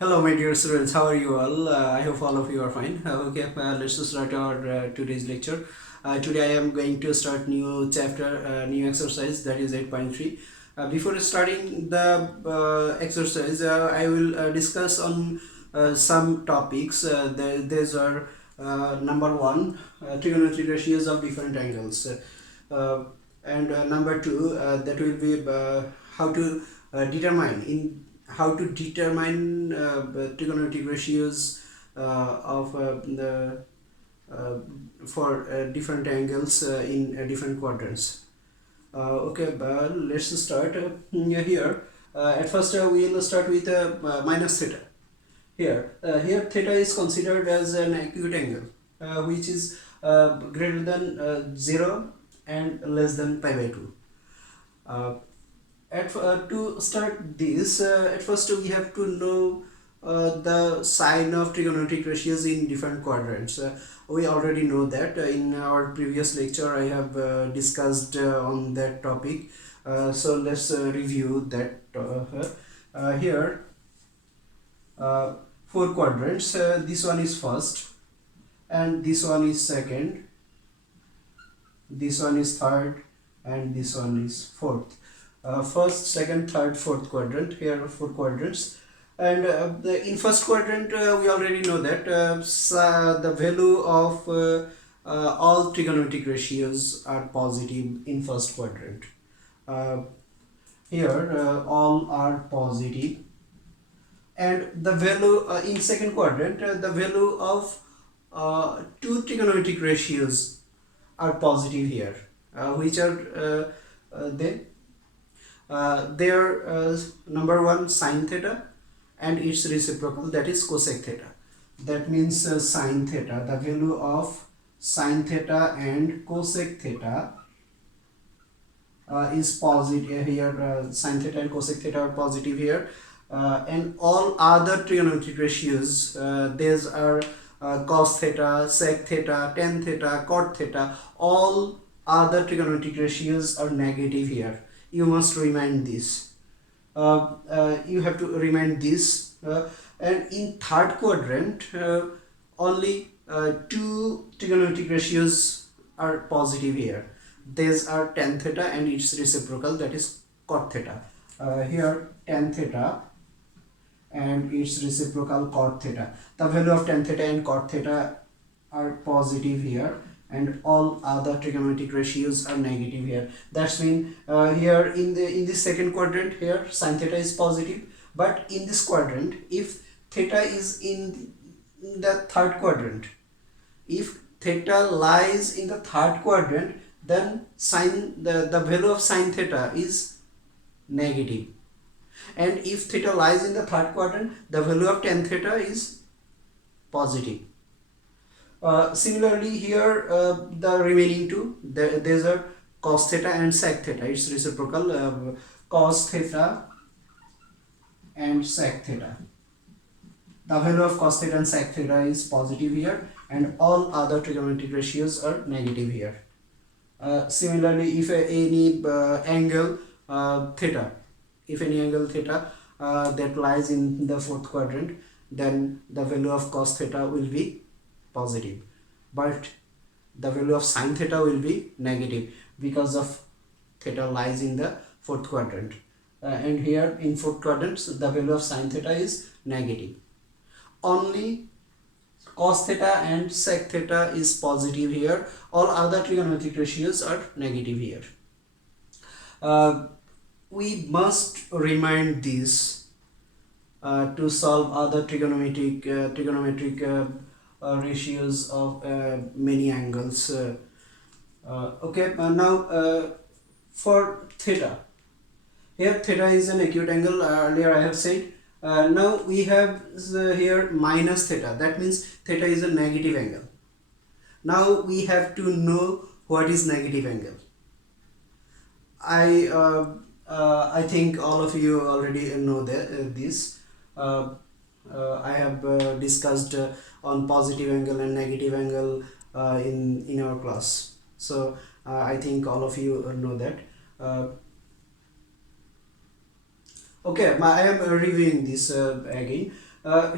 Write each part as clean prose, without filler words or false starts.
Hello, my dear students. How are you all? I hope all of you are fine. Let's start our today's lecture. Today, I am going to start new chapter, new exercise, that is 8.3. Before starting the exercise, I will discuss on some topics. These are number one, trigonometric ratios of different angles, and number two, that will be how to determine in how to determine trigonometric ratios of the uh, for different angles in different quadrants. But let's start here. At first, we will start with minus theta. Here theta is considered as an acute angle, which is greater than 0 and less than pi by 2. Uh, to start this, at first we have to know the sign of trigonometric ratios in different quadrants. We already know that in our previous lecture I have discussed on that topic. So let's review that here. Four quadrants. This one is first, and this one is second, this one is third, and this one is fourth. First, second, third, fourth quadrant. Here are four quadrants, and in first quadrant we already know that the value of all trigonometric ratios are positive in first quadrant. uh, Here all are positive, and the value in second quadrant, the value of two trigonometric ratios are positive here, which are they are number one, sine theta, and its reciprocal, that is cosec theta. That means sine theta, the value of sine theta and cosec theta is positive here. Sine theta and cosec theta are positive here, and all other trigonometric ratios, these are cos theta, sec theta, tan theta, cot theta, all other trigonometric ratios are negative here. You must remind this. You have to remind this. And in third quadrant, only two trigonometric ratios are positive here. These are tan theta and its reciprocal, that is cot theta. Here tan theta and its reciprocal cot theta. The value of tan theta and cot theta are positive here, and all other trigonometric ratios are negative here. That's mean here in this second quadrant, here sin theta is positive, but in this quadrant, if theta is in the third quadrant, if theta lies in the third quadrant, then the value of sin theta is negative, and if theta lies in the third quadrant, the value of tan theta is positive. Similarly here, the remaining two, these are cos theta and sec theta, its reciprocal, cos theta and sec theta. The value of cos theta and sec theta is positive here, and all other trigonometric ratios are negative here. Similarly, if any angle theta, if any angle theta that lies in the fourth quadrant, then the value of cos theta will be positive, but the value of sin theta will be negative because of theta lies in the fourth quadrant. And here in fourth quadrant, the value of sin theta is negative. Only cos theta and sec theta is positive here. All other trigonometric ratios are negative here. We must remind this to solve other trigonometric ratios of many angles. Now for theta, here theta is an acute angle. Earlier I have said. Now we have here minus theta. That means theta is a negative angle. Now we have to know what is negative angle. I think all of you already know this. I have discussed on positive angle and negative angle in our class. So I think all of you know that. I am reviewing this again.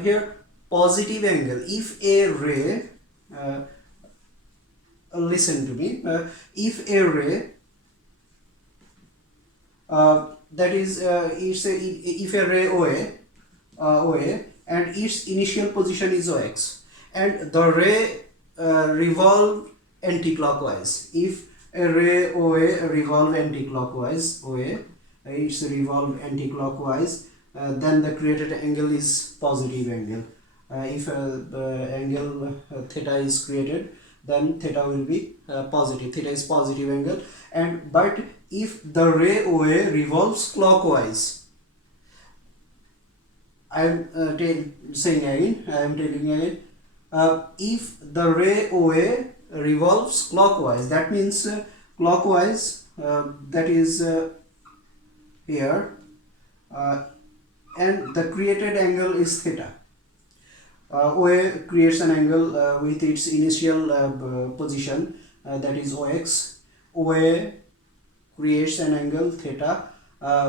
Here positive angle, if a ray, listen to me, if a ray, that is if a ray OA and its initial position is OX and the ray revolve anti-clockwise. If a ray OA revolve anti-clockwise, it's revolve anti-clockwise, then the created angle is positive angle. If the angle theta is created, then theta will be positive. Theta is positive angle. And but if the ray OA revolves clockwise, I am saying again, I am telling again, if the ray OA revolves clockwise, that means clockwise, that is here, and the created angle is theta. OA creates an angle with its initial position, that is OX. OA creates an angle theta,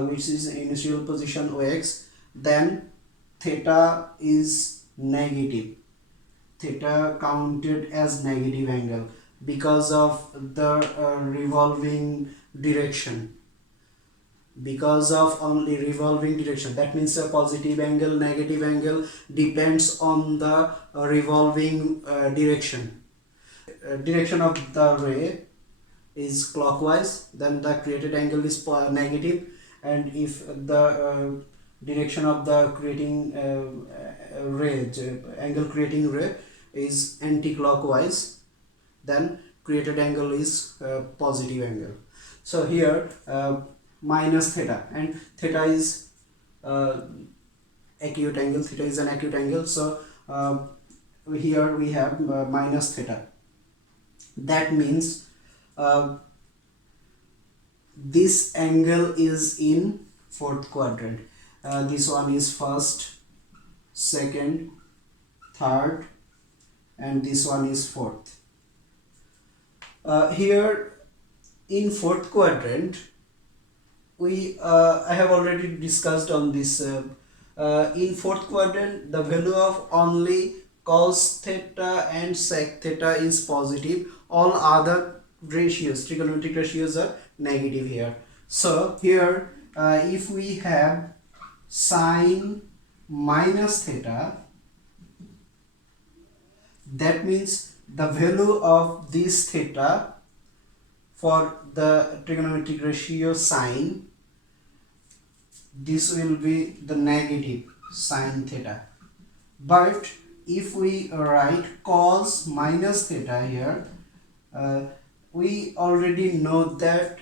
which is initial position OX. Then theta is negative. Theta counted as negative angle because of the revolving direction. Because of only revolving direction, that means a positive angle, negative angle depends on the revolving direction. Direction of the ray is clockwise, then the created angle is negative, and if the direction of the creating ray, angle creating ray is anti-clockwise, then created angle is positive angle. So here minus theta, and theta is acute angle, theta is an acute angle, so here we have minus theta. That means this angle is in fourth quadrant. This one is first, second, third, and this one is fourth. Here in fourth quadrant, I have already discussed on this. In fourth quadrant, the value of only cos theta and sec theta is positive. All other ratios, trigonometric ratios, are negative here. So here, if we have sine minus theta, that means the value of this theta for the trigonometric ratio sine, this will be the negative sine theta. But if we write cos minus theta here, we already know that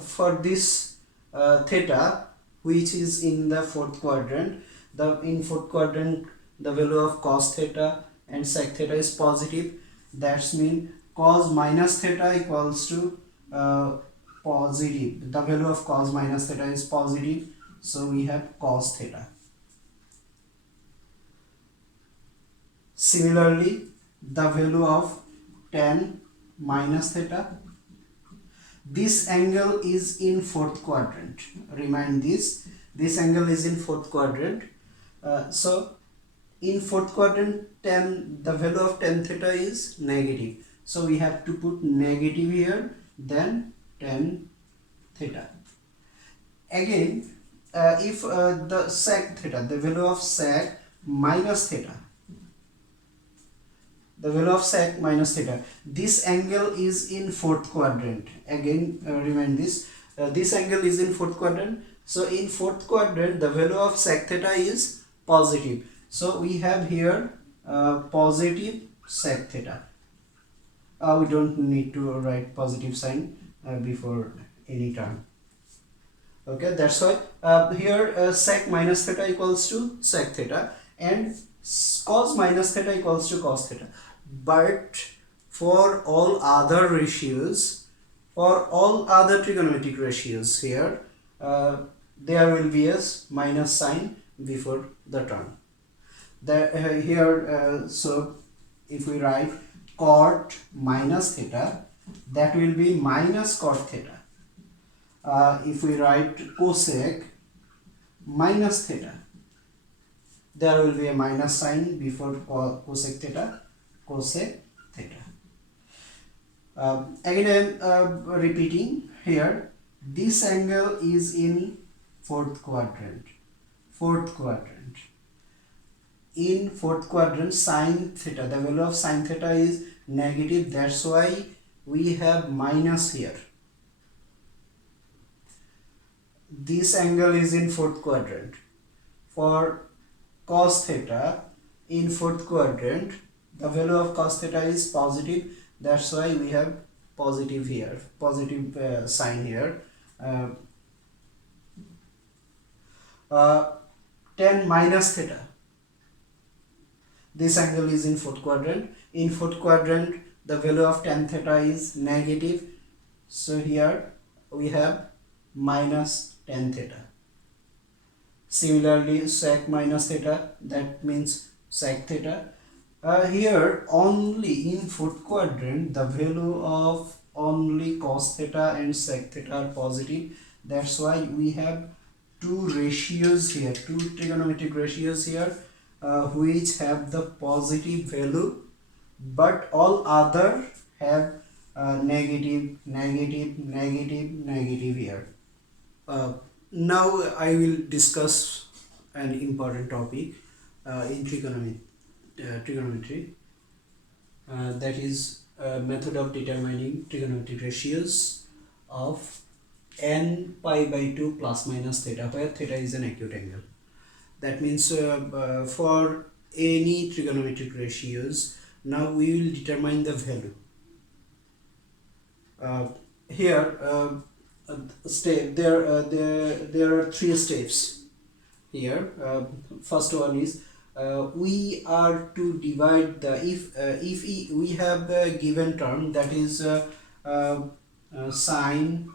for this theta, which is in the fourth quadrant, in fourth quadrant the value of cos theta and sec theta is positive. That's mean cos minus theta equals to positive. The value of cos minus theta is positive, so we have cos theta. Similarly, the value of tan minus theta, this angle is in fourth quadrant. Remind this angle is in fourth quadrant. So in fourth quadrant, the value of tan theta is negative, so we have to put negative here, then tan theta. Again, if the sec theta, the value of sec minus theta, the value of sec minus theta, this angle is in fourth quadrant. Again, remind this angle is in fourth quadrant. So in fourth quadrant, the value of sec theta is positive, so we have here positive sec theta. We don't need to write positive sign before any term. Okay, that's why here sec minus theta equals to sec theta and cos minus theta equals to cos theta. But for all other ratios, for all other trigonometric ratios, here there will be a minus sign before the term. So if we write cot minus theta, that will be minus cot theta. If we write cosec minus theta, there will be a minus sign before cosec theta, cosec theta. Again I am repeating here, this angle is in fourth quadrant. In fourth quadrant, sine theta, the value of sine theta is negative, that's why we have minus here. This angle is in fourth quadrant. For cos theta in fourth quadrant, the value of cos theta is positive, that's why we have positive here, positive sign here. Tan minus theta, this angle is in fourth quadrant. In fourth quadrant, the value of tan theta is negative, so here we have minus tan theta. Similarly, sec minus theta, that means sec theta. Here only in fourth quadrant, the value of only cos theta and sec theta are positive, that's why we have two ratios here, two trigonometric ratios here, which have the positive value, but all other have negative here. Now I will discuss an important topic in trigonometry, that is method of determining trigonometric ratios of n pi by 2 plus minus theta, where theta is an acute angle. That means for any trigonometric ratios, now we will determine the value. Here there are three steps here. First one is we are to divide the, if we have a given term, that is sine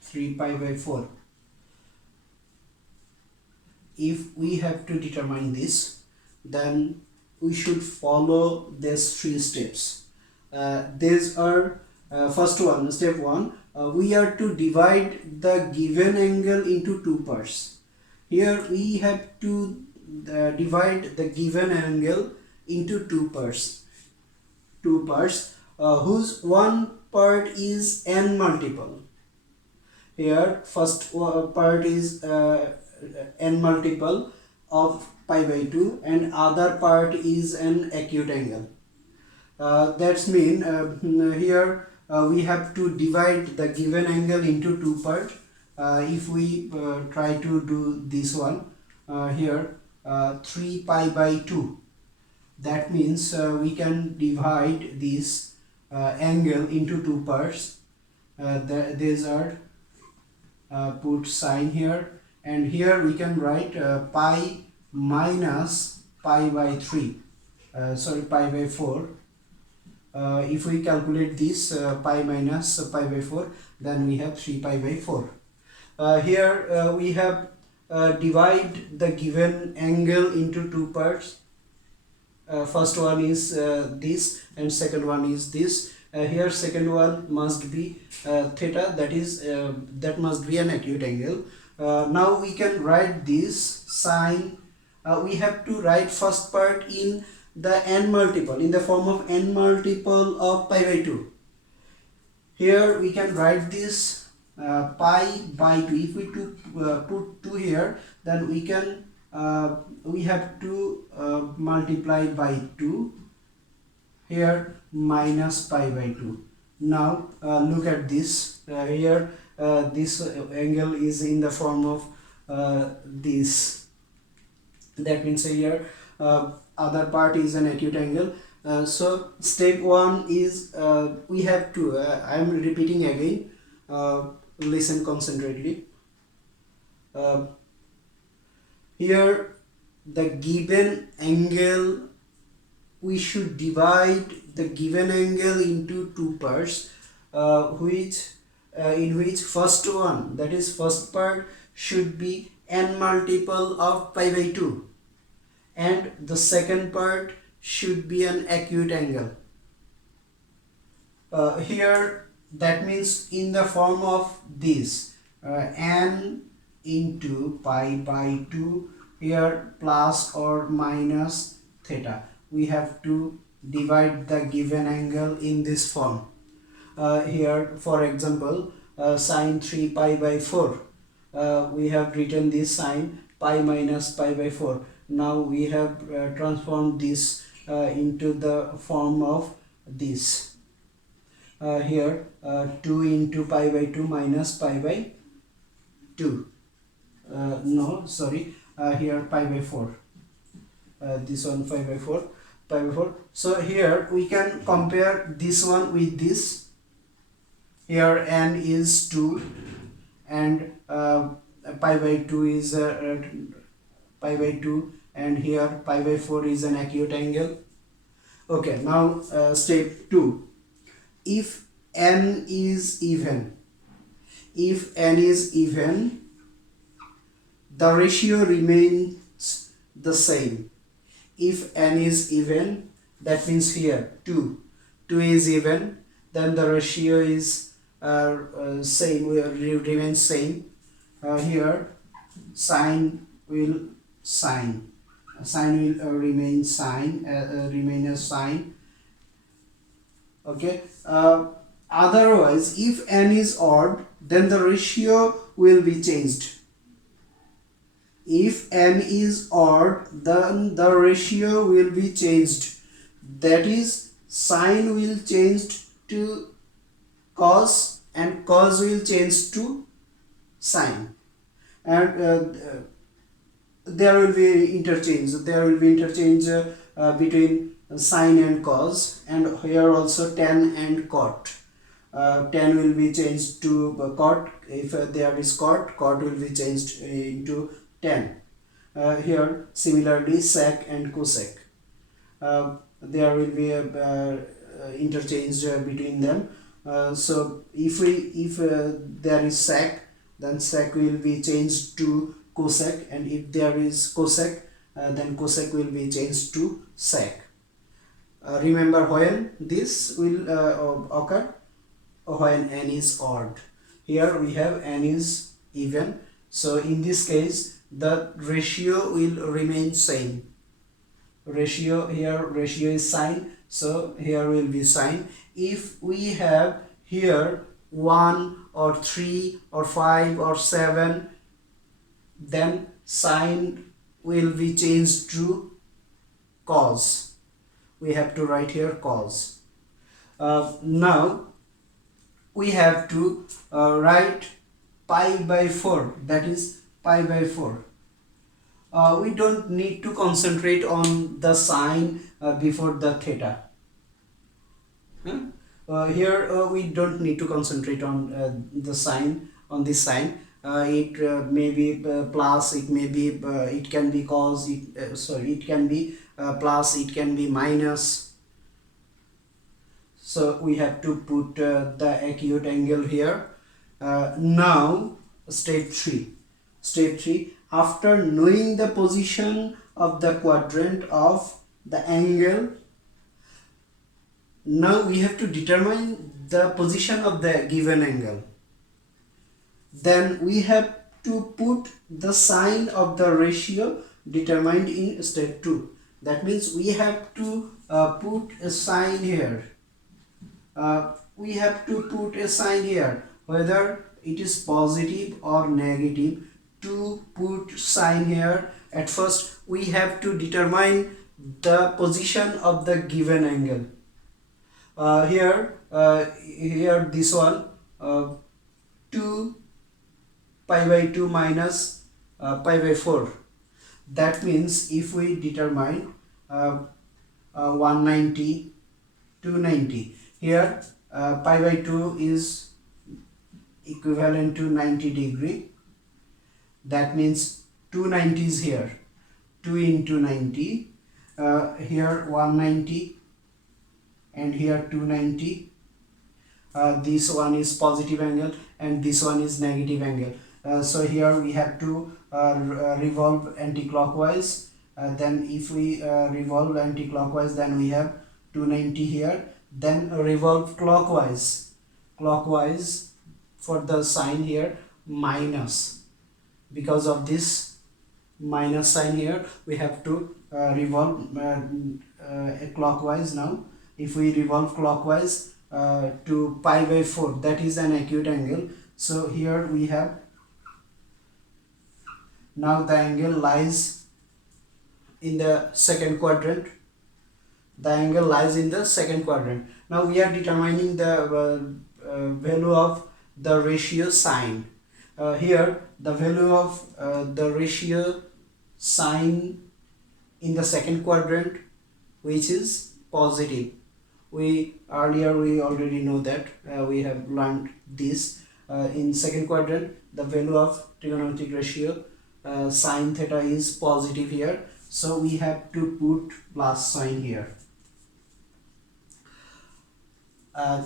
3 pi by 4. If we have to determine this, then we should follow these three steps. These are first one, step 1, we are to divide the given angle into two parts. Here we have to divide the given angle into two parts, whose one part is n multiple. Here first part is n multiple of pi by 2 and other part is an acute angle. That's mean here we have to divide the given angle into two parts. If we try to do this one, here 3 pi by 2, that means we can divide this angle into two parts. These are put sign here, and here we can write pi minus pi by 3, pi by 4. If we calculate this pi minus pi by 4, then we have 3 pi by 4. Here we have divide the given angle into two parts. First one is this and second one is this. Here second one must be theta, that is that must be an acute angle. Now we can write this sine. We have to write first part in the n multiple, in the form of n multiple of pi by 2. Here we can write this pi by 2. If we put 2 here, then we can we have to multiply by 2. Here minus pi by 2. Now look at this. Here this angle is in the form of this. That means here other part is an acute angle. So step 1 is we have to, I am repeating again, listen concentratedly. Here the given angle, we should divide the given angle into two parts, in which first one, that is first part, should be n multiple of pi by 2, and the second part should be an acute angle. Here that means in the form of this n into pi by 2, here plus or minus theta. We have to divide the given angle in this form. Here for example, sine 3 pi by 4, we have written this sine pi minus pi by 4. Now we have transformed this into the form of this. Here 2 into pi by 2 minus pi by 2. No, sorry, here pi by 4. This one pi by 4, pi by 4. So here we can compare this one with this. Here n is 2 and pi by 2 is pi by 2, and here pi by 4 is an acute angle. Okay, now step 2. If n is even, the ratio remains the same. If n is even, that means here 2 is even, then the ratio is same, will remain same. Here sine will remain remain as sine. Okay, otherwise if n is odd, then the ratio will be changed. If n is odd, then the ratio will be changed. That is, sine will change to cos and cos will change to sine, and there will be interchange. Between sine and cos, and here also tan and cot. Tan will be changed to cot. If there is cot will be changed into tan. Here similarly sec and cosec, there will be a interchange between them. So if there is sec, then sec will be changed to cosec, and if there is cosec, then cosec will be changed to sec. Remember when this will occur? When n is odd. Here we have n is even, so in this case the ratio will remain same. Ratio is sine, so here will be sine. If we have here 1 or 3 or 5 or 7, then sine will be changed to cos. We have to write here cos. Now we have to write pi by 4, that is pi by 4. We don't need to concentrate on the sine before the theta. Here we don't need to concentrate on the sign, on this sign. It may be plus, it may be it can be cos, it can be plus, it can be minus. So we have to put the acute angle here. Now step 3. After knowing the position of the quadrant of the angle, now we have to determine the position of the given angle. Then we have to put the sign of the ratio determined in step 2. That means we have to put a sign here. We have to put a sign here, whether it is positive or negative. To put sign here, at first we have to determine the position of the given angle. Here this one 2 pi by 2 minus pi by 4. That means if we determine 190, 290, here pi by 2 is equivalent to 90 degree. That means 290 is here. 2 into 90, here 190 and here 290. This one is positive angle and this one is negative angle. So here we have to revolve anti-clockwise. Then if we revolve anti-clockwise, then we have 290 here. Then revolve clockwise for the sign here, minus. because of this minus sign here, we have to revolve clockwise. Now if we revolve clockwise to pi by 4, that is an acute angle. So here we have, now the angle lies in the second quadrant. The angle lies in the second quadrant. Now we are determining the value of the ratio sine. Here the value of the ratio sine in the second quadrant, which is positive. We already know that, we have learned this. In second quadrant, the value of trigonometric ratio sine theta is positive here, so we have to put plus sign here.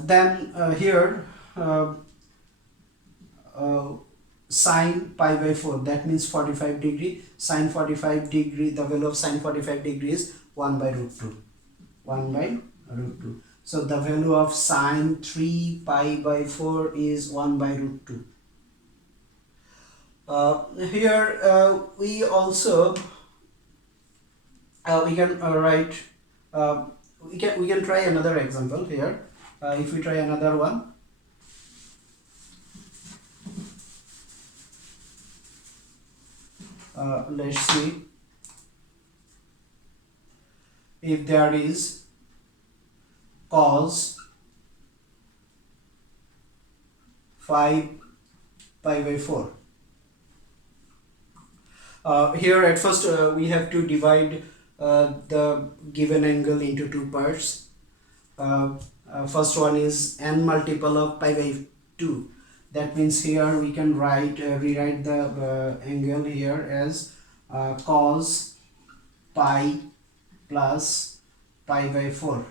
Then here sine pi by 4, that means 45 degree. Sine 45 degree, the value of sine 45 degree is 1 by root 2. 1 by root 2. So the value of sine 3 pi by 4 is 1 by root 2. Here we also we can write, we can try another example here. If we try another one, let's see if there is cos 5 pi by 4. Here at first we have to divide the given angle into two parts. First one is n multiple of pi by 2. That means here we can rewrite the angle here as cos pi plus pi by 4.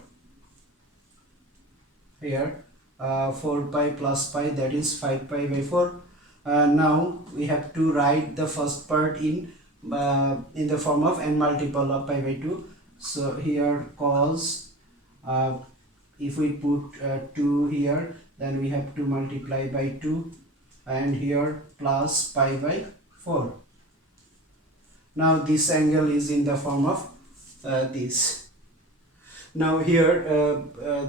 Here 4 pi plus pi, that is 5 pi by 4. Now we have to write the first part in the form of n multiple of pi by 2. So here cos, if we put 2 here, then we have to multiply by 2, and here plus pi by 4. Now this angle is in the form of this. Now here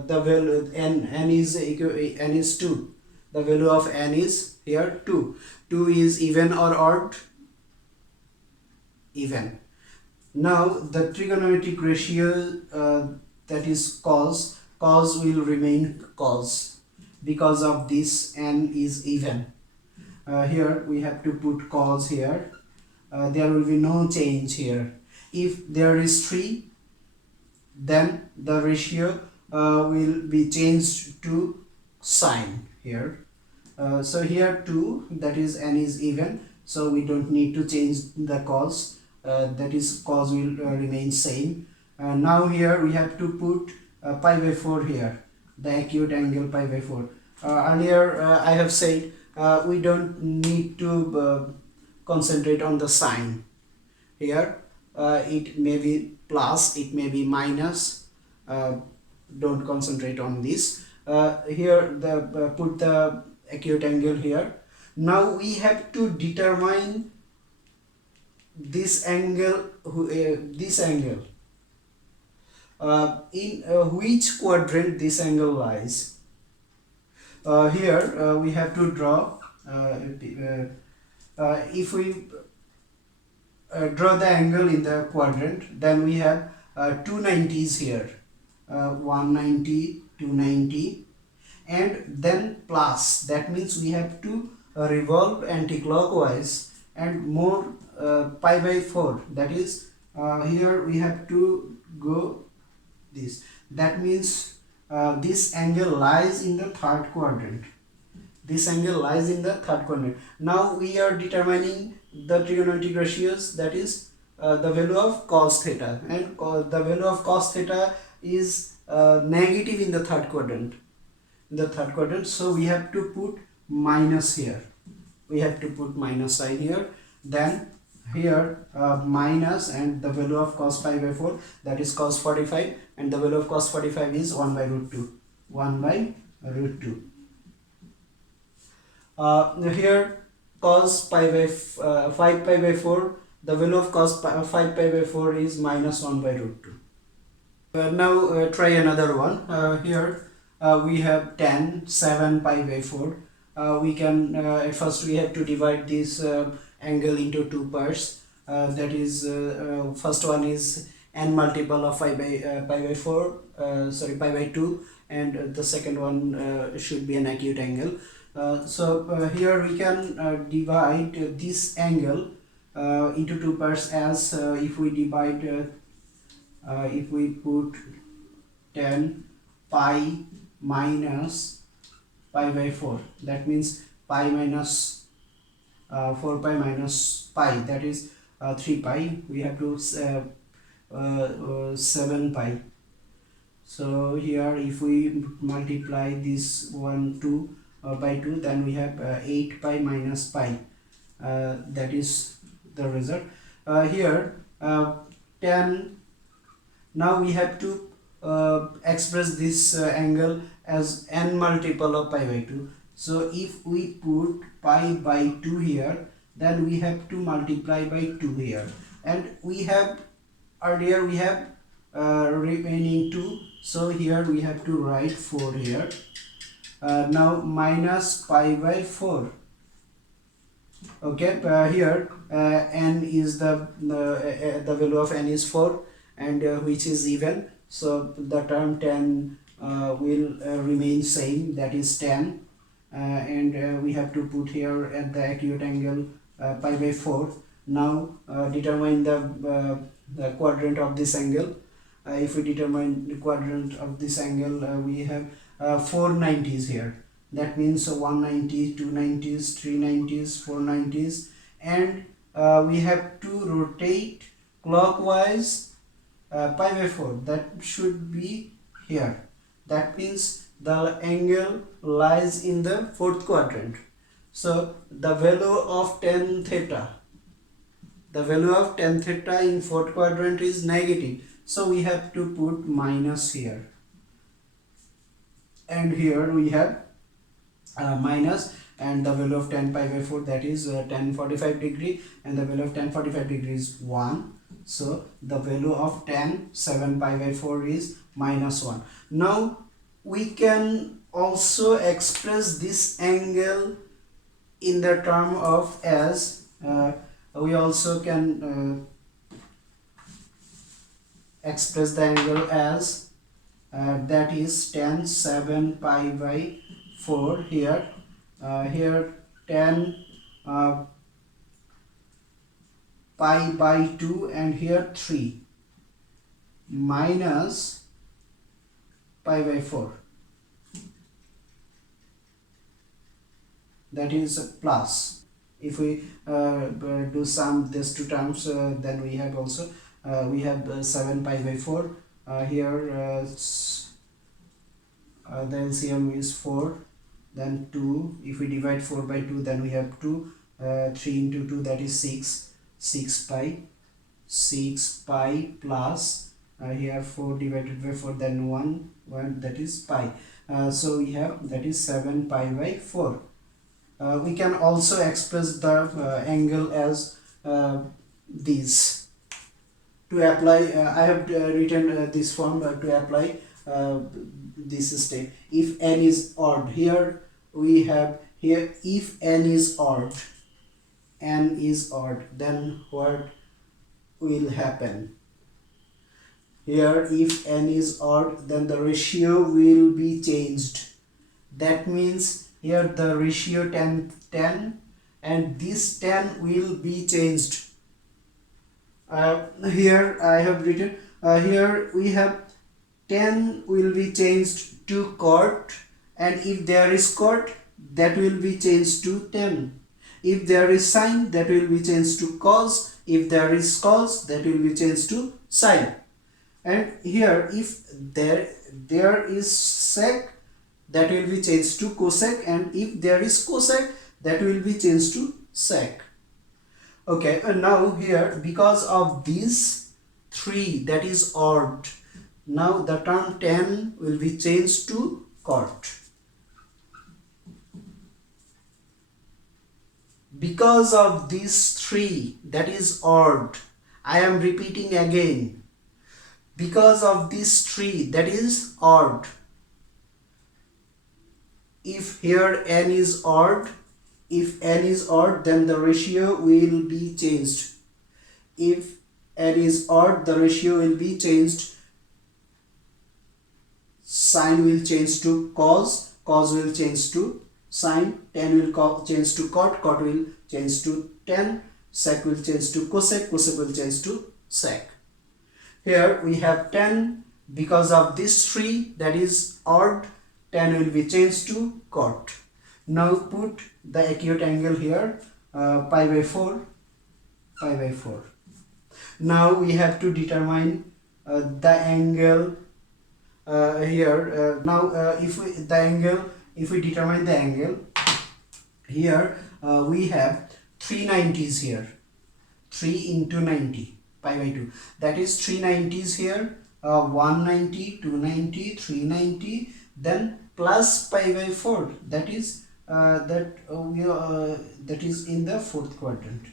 the value n is 2. The value of n is here 2. 2 is even or odd? Even. Now the trigonometric ratio that is cos will remain cos. Because of this n is even. Here we have to put cos here. There will be no change here. If there is 3, then the ratio will be changed to sine here. So here 2, that is n is even, so we don't need to change the cos. That is cos will remain same. Now here we have to put pi by 4 here, the acute angle pi by 4. Earlier I have said we don't need to concentrate on the sign. Here it may be plus, it may be minus, don't concentrate on this. Here put the acute angle here. Now we have to determine this angle, in which quadrant this angle lies. Here we have to draw, if we draw the angle in the quadrant, then we have 290s here, 190, 290, and then plus. That means we have to revolve anti-clockwise and more pi by 4. That is here we have to go this. That means this angle lies in the third quadrant. This angle lies in the third quadrant. Now we are determining the trigonometric ratios, that is the value of cos theta, and the value of cos theta is negative in the third quadrant. So we have to put minus here. We have to put minus sign here. Then here minus, and the value of cos pi by 4, that is cos 45, and the value of cos 45 is 1 by root 2. 1 by root 2. Here cos pi by 5 pi by 4, the value of cos 5 pi by 4 is minus 1 by root 2. Now try another one. Here we have 10 7 pi by 4. We can at first we have to divide this angle into two parts. That is first one is n multiple of pi by 4, sorry, pi by 2, and the second one should be an acute angle. Here we can divide this angle into two parts, as if we divide if we put 10 pi minus pi by 4, that means pi minus 4 pi minus pi, that is 3 pi. We have to 7 pi. So here if we multiply this 1 2 by 2, then we have 8 pi minus pi. That is the result. Here 10. Now we have to express this angle as n multiple of pi by 2. So if we put pi by 2 here, then we have to multiply by 2 here, and we have earlier we have remaining 2, so here we have to write 4 here. Now minus pi by 4. Okay, here n is the value of n is 4, and which is even, so the term 10 will remain same, that is 10, and we have to put here at the acute angle pi by 4. Now determine the quadrant of this angle. If we determine the quadrant of this angle, we have 490s here. That means 190, 290s, 390s, 490s, and we have to rotate clockwise pi by 4. That should be here. That means the angle lies in the fourth quadrant. So the value of tan theta, the value of tan theta in fourth quadrant is negative. So we have to put minus here, and here we have minus, and the value of tan pi by 4, that is tan 45 degree, and the value of tan 45 degree is 1. So the value of tan 7 pi by 4 is minus 1. Now we can also express this angle in the term of as we also can express the angle as that is tan 7 pi by 4 here. Here tan pi by 2, and here 3 minus pi by 4, that is plus. If we do sum these two terms, then we have also we have 7 pi by 4. Here the LCM is 4, then 2. If we divide 4 by 2, then we have 2. 3 into 2, that is 6. 6 pi plus here 4 divided by 4, then 1, that is pi. So we have, that is 7 pi by 4. We can also express the angle as this. To apply, I have written this form to apply this step. If n is odd, here we have here, if n is odd, then what will happen? Here if n is odd, then the ratio will be changed. That means here the ratio 10, and this 10 will be changed. Here I have written, here we have 10 will be changed to cot, and if there is cot, that will be changed to 10. If there is sine, that will be changed to cos. If there is cos, that will be changed to sine. And here if there is sec, that will be changed to cosec, and if there is cosec, that will be changed to sec. Okay, and now here, because of these 3, that is odd, now the term 10 will be changed to cot. Because of these three, that is odd. I am repeating again. Because of these three, that is odd. If here n is odd, then the ratio will be changed. If n is odd, the ratio will be changed. Sine will change to cos, cos will change to sine, tan will change to cot, cot will change to tan, sec will change to cosec, cosec will change to sec. Here we have tan. Because of this three, that is odd, tan will be changed to cot. Now put the acute angle here, pi by 4, pi by 4. Now we have to determine the angle here. Now if we determine the angle here, we have 390s here. 3 into 90, pi by 2, that is 390s here, 190, 290, 390, then plus pi by 4, that is that is in the fourth quadrant.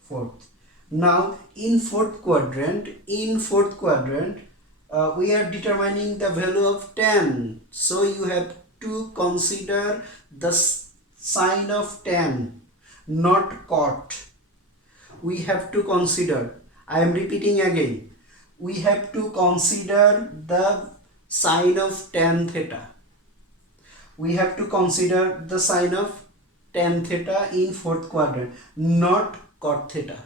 Fourth. Now in fourth quadrant, we are determining the value of tan, so you have to consider the sine of tan, not cot. We have to consider, I am repeating again, we have to consider the sine of tan theta. We have to consider the sine of tan theta in fourth quadrant, not cot theta.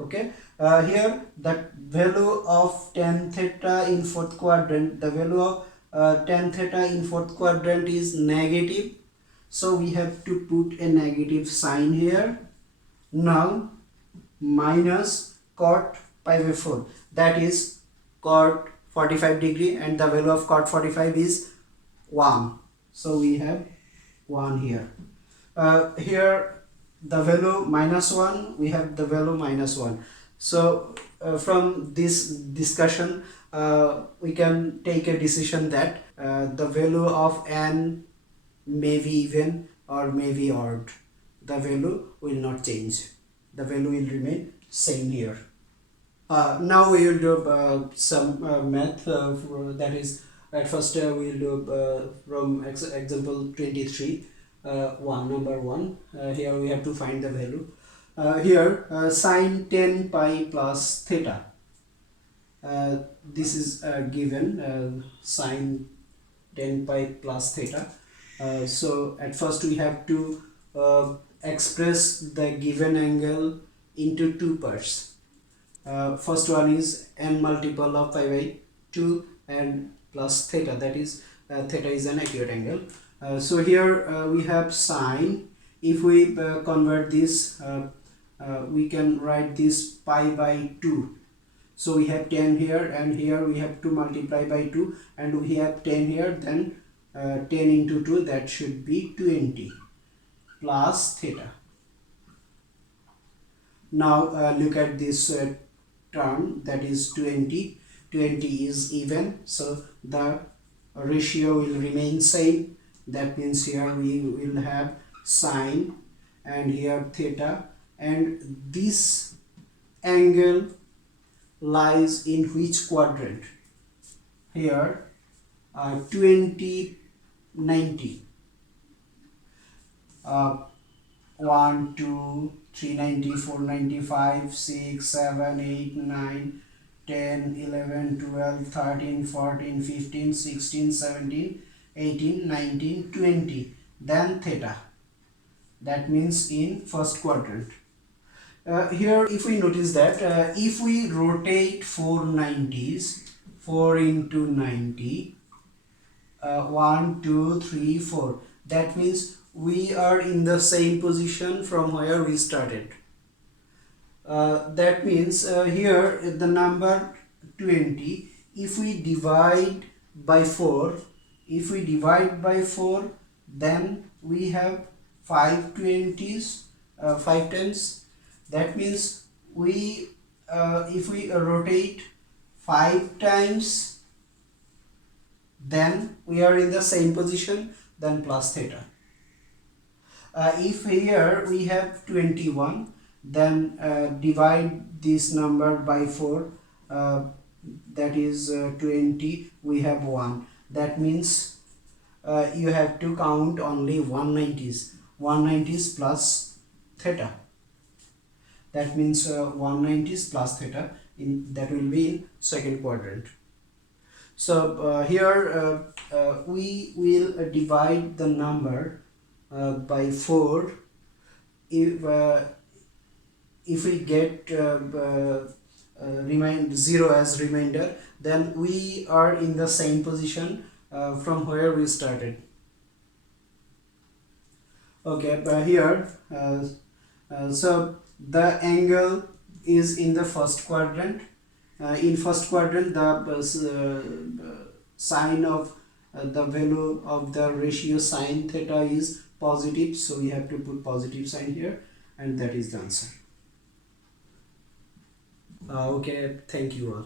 Okay, here the value of tan theta in fourth quadrant, the value of tan theta in fourth quadrant is negative, so we have to put a negative sign here. Now minus cot pi by 4, that is cot 45 degree, and the value of cot 45 is 1, so we have 1 here. Here the value minus 1, we have the value minus 1. So from this discussion we can take a decision that the value of n may be even or may be odd. The value will not change, the value will remain same here. Now we will do some math, that is, at first we will do from example 23, number 1. Here we have to find the value. Here sine 10 pi plus theta, this is given, sine 10 pi plus theta. So at first we have to express the given angle into two parts. First one is n multiple of pi by 2 and plus theta, that is theta is an acute angle. So here we have sine. If we convert this, we can write this pi by 2. So we have 10 here, and here we have to multiply by 2, and we have 10 here, then 10 into 2, that should be 20 plus theta. Now look at this term, that is 20. 20 is even, so the ratio will remain same. That means here we will have sine and here theta, and this angle lies in which quadrant? Here 20, 90. 1, 2, 390, 495, 6, 7, 8, 9, 10, 11, 12, 13, 14, 15, 16, 17, 18, 19, 20. Then theta. That means in first quadrant. Here if we notice that if we rotate 4 90s, 4 into 90, 1, 2, 3, 4, that means we are in the same position from where we started. That means here the number 20, if we divide by 4, then we have 5 20s, 5 tens. That means we if we rotate 5 times, then we are in the same position, then plus theta. If here we have 21, then divide this number by 4, uh, that is 20, we have 1. That means you have to count only 190s plus theta. That means 190s plus theta, that will be in second quadrant. So here we will divide the number by 4. If we get remind 0 as remainder, then we are in the same position from where we started. Okay, but here so the angle is in the first quadrant. In first quadrant, the sign of the value of the ratio sine theta is positive, so we have to put positive sign here, and that is the answer. Okay, thank you all.